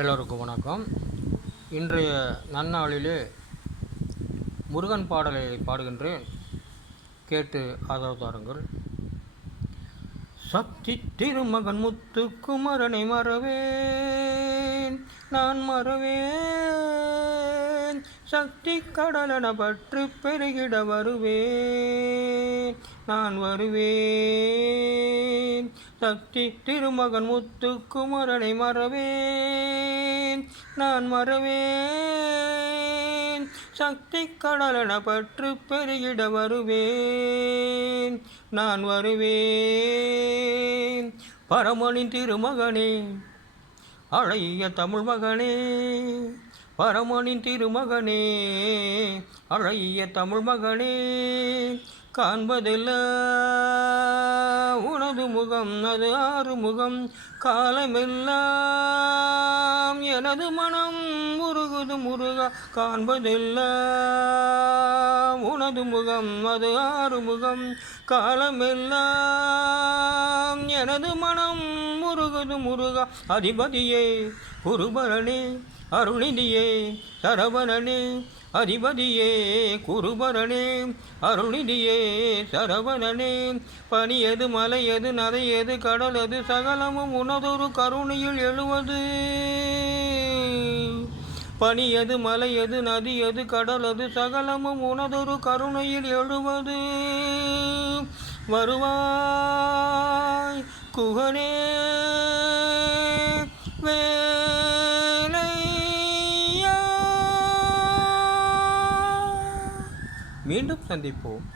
எல்லோருக்கும் வணக்கம். இன்றைய நன்னாளிலே முருகன் பாடலை பாடுகின்றேன், கேட்டு ஆதரவு தாருங்கள். சக்தி திருமகன் முத்து குமரனை மறவேன், நான் மறவேன். சக்தி கடலென பற்றி பெருகிட வருவேன், நான் வருவேன். சக்தி திருமகன் முத்து குமரனை மறவேன், நான் மறவேன். சக்தி கடலென பற்று பெருகிட வருவேன், நான் வருவேன். பரமனின் திருமகனே, அழகிய தமிழ் மகனே, பரமனின் திருமகனே, அழகிய தமிழ் மகனே. காண்பதெல்லாம் உனது முகம், அது ஆறு முகம். காலமெல்லாம் எனது மனம் முருகுது முருகா. காண்பதெல்லாம் உனது முகம், அது ஆறு முகம். காலமெல்லாம் எனது மனம் முருகுது முருகா. அதிபதியே குருபரனே, அருள்நிதியே சரவணனே. அதிபதியே குருபரனே, அருள்நிதியே சரவணனே. பனியது மலையது நதையது கடலது சகலமும் உனதொரு கருணையில் எழுவது. பனியது மலையது நதியது கடலது சகலமும் உனதொரு கருணையில் எழுவது. வருவாய் குகனே வேலையா. மீண்டும் சந்திப்போம்.